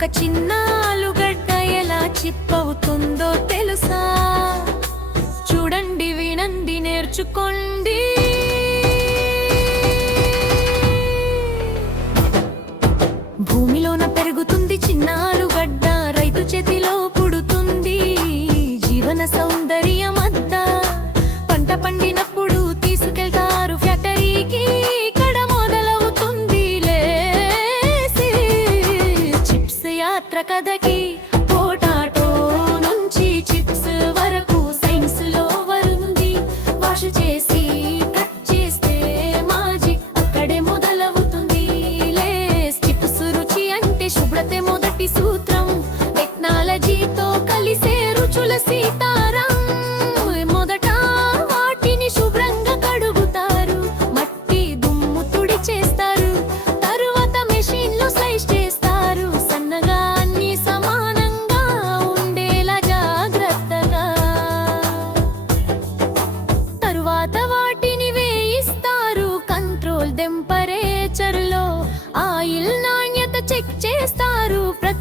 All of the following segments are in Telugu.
ఒక చిన్న ఆలుగడ్డ ఎలా చిప్ అవుతుందో తెలుసా? చూడండి వినండి నేర్చుకోండి. కథకి పోటాటో నుంచి చిప్స్ వరకు సైన్స్లో వరుంది వాష్ చేసి కట్ చేస్తే మాజిక్ అక్కడే మొదలవుతుంది. లేస్ చిప్స్ రుచి అంటే శుభ్రతే మొదటి సూత్రం. టెక్నాలజీతో కలిసే రుచుల సీతారాం.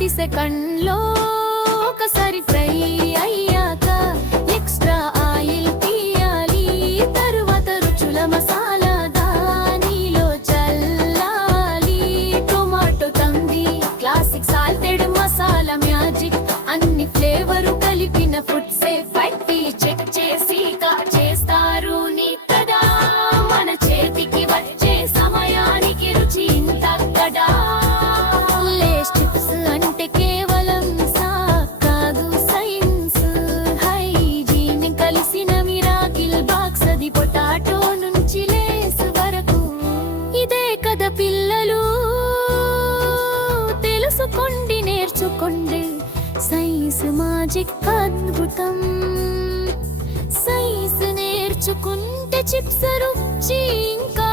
చేస్తారు ప్రతి ఒకసారి ఫ్రై అయ్యాక ఎక్స్ట్రా ఆయిల్ తీయాలి. తరువాత రుచుల మసాలా దానిలో చల్లాలి. Tomato tangy classic salted masala magic. అన్ని ఫ్లేవరు కలిపిన ఫుడ్ సేఫ్ సైన్స్ మాజిక్ అద్భుతం. సైన్స్ నేర్చుకుంటే చిప్స్ రుచి ఇంకా